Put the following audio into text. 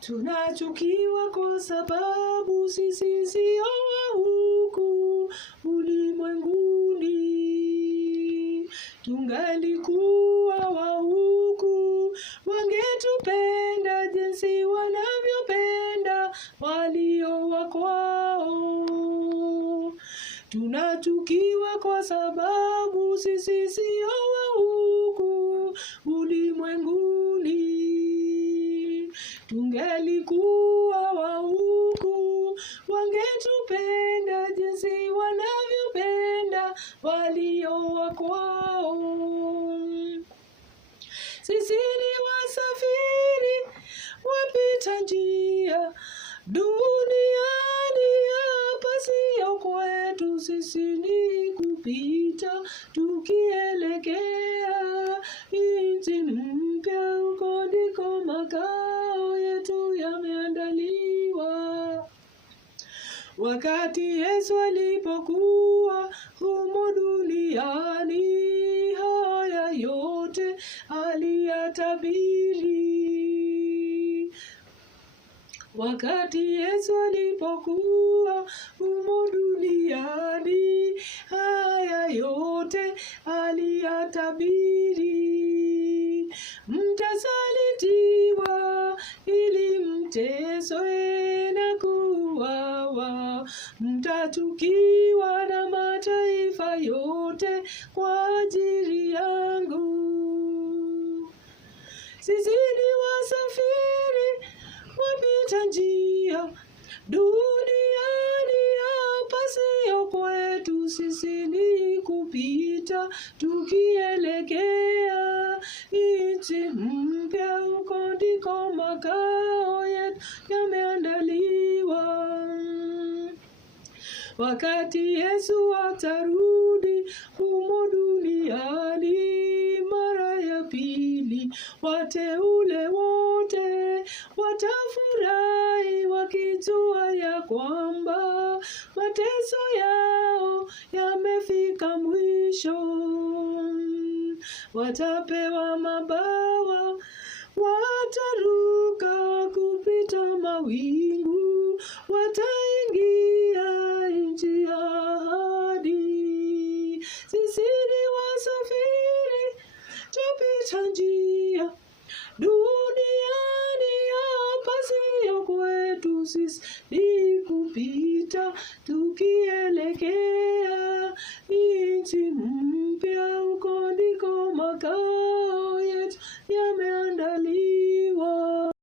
Tunachukiwa kwa sababu sisi sio wa huku ulimwenguni. Tungalikuwa wa huku, wangetupenda jinsi wanavyopenda walio wa kwao. Tunachukiwa kwa sababu sisi sio wa huku ulimwenguni. Tungelikuwa wa huku, wangetupenda jinsi wanavyopenda walio wa kwao. Sisi ni wasafiri wapita njia duniani, hapa sio kwetu. Sisi ni kupita tukielekea nchi mpya, huko ndiko makao yetu yameandaliwa. Wakati Yesu alipokuwa humu duniani, haya yote aliyatabiri. Wakati Yesu alipokuwa humu duniani, haya yote aliyatabiri. Mtasalitiwa ili mteswe na kuuawa, mtachukiwa na mataifa yote kwa ajili yangu. Sisi ni wasafiri wapita njia duniani, hapa sio kwetu. Sisi ni kupita tukielekea nchi mpya, huko ndiko makao yetu yameandaliwa. Wakati Yesu atarudi humu duniani mara ya pili, wateule wote watafurahi wakijua ya kwamba mateso yao yamefika mwisho. Watapewa mabawa, wataruka kupita mawingu, wataingia nchi ya ahadi. Sisi ni wasafiri tupita njia duniani, hapa sio kwetu. Sisi ni kupita